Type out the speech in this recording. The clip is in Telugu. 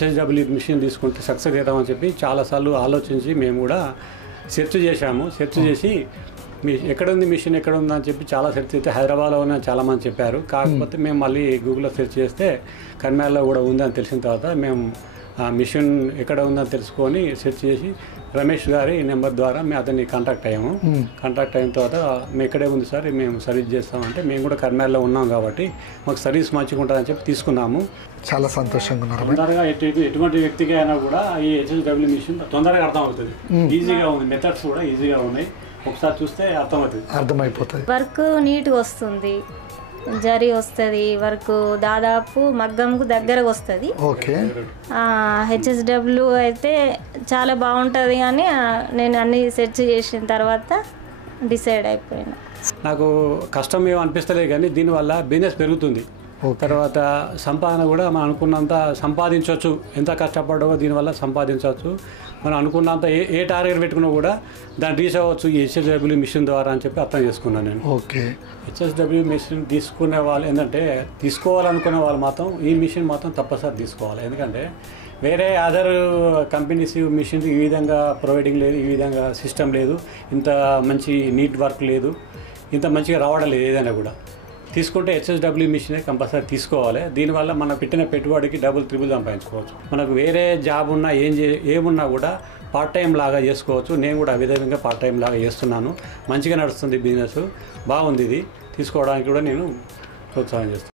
హెచ్ఎస్డబ్ల్యూ మిషన్ తీసుకుంటే సక్సెస్ అవుతామని చెప్పి చాలాసార్లు ఆలోచించి మేము కూడా సెర్చ్ చేశాము. సెర్చ్ చేసి ఎక్కడ ఉంది మిషన్ ఎక్కడ ఉందని చెప్పి చాలా సెర్చ్ చేస్తే హైదరాబాద్లో ఉన్న చాలామంది చెప్పారు. కాకపోతే మేము మళ్ళీ గూగుల్లో సెర్చ్ చేస్తే కర్మాల్లో కూడా ఉందని తెలిసిన తర్వాత మేము ఆ మిషన్ ఎక్కడ ఉందని తెలుసుకొని సెర్చ్ చేసి రమేష్ గారి నెంబర్ ద్వారా మేము అతన్ని కాంటాక్ట్ అయ్యాము. కాంటాక్ట్ అయిన తర్వాత మేము ఎక్కడే ఉంది సార్ మేము సర్వీస్ చేస్తామంటే మేము కూడా కర్మాల్లో ఉన్నాం కాబట్టి మాకు సర్వీస్ మంచిగా ఉంటుందని చెప్పి తీసుకున్నాము. చాలా సంతోషంగా ఉన్నారు. తొందరగా ఎటువంటి వ్యక్తికి అయినా కూడా ఈ హెచ్ఎస్డబ్ల్యూ మిషన్ తొందరగా అర్థమవుతుంది. ఈజీగా ఉంది, మెథడ్స్ కూడా ఈజీగా ఉన్నాయి. ఒకసారి చూస్తే అర్థమైపోతుంది. వర్క్ నీట్గా వస్తుంది, జరీ వస్తుంది, వర్క్ దాదాపు మగ్గంకు దగ్గరకు వస్తుంది. ఓకే. హెచ్ఎస్డబ్ల్యూ అయితే చాలా బాగుంటుంది కానీ నేను అన్ని సెర్చ్ చేసిన తర్వాత డిసైడ్ అయిపోయాను. నాకు కష్టం ఏమో అనిపిస్తలేదు కానీ దీనివల్ల బిజినెస్ పెరుగుతుంది. తర్వాత సంపాదన కూడా మనం అనుకున్నంత సంపాదించవచ్చు. ఎంత కష్టపడో దీనివల్ల సంపాదించవచ్చు. మనం అనుకున్నంత ఏ టార్గెట్ పెట్టుకున్నా కూడా దాన్ని రీచ్ అవ్వచ్చు ఈ హెచ్ఎస్డబ్ల్యూ మిషన్ ద్వారా అని చెప్పి అర్థం చేసుకున్నాను నేను. ఓకే. హెచ్ఎస్డబ్ల్యూ మిషన్ తీసుకునే వాళ్ళు ఏంటంటే తీసుకోవాలనుకునే వాళ్ళు మాత్రం ఈ మిషన్ మాత్రం తప్పనిసరి తీసుకోవాలి. ఎందుకంటే వేరే అదర్ కంపెనీస్ మిషన్ ఈ విధంగా ప్రొవైడింగ్ లేదు, ఈ విధంగా సిస్టమ్ లేదు, ఇంత మంచి నీట్ వర్క్ లేదు, ఇంత మంచిగా రావడం లేదు. ఏదైనా కూడా తీసుకుంటే హెచ్ఎస్డబ్ల్యూ మిషనే కంపల్సరీ తీసుకోవాలి. దీనివల్ల మనం పెట్టిన పెట్టుబడికి డబుల్ త్రిబుల్ సంపాదించుకోవచ్చు. మనకు వేరే జాబ్ ఉన్నా ఏమున్నా కూడా పార్ట్ టైం లాగా చేసుకోవచ్చు. నేను కూడా ఆ విధంగా పార్ట్ టైం లాగా చేస్తున్నాను. మంచిగా నడుస్తుంది బిజినెస్, బాగుంది. ఇది తీసుకోవడానికి కూడా నేను ప్రోత్సాహం చేస్తున్నాను.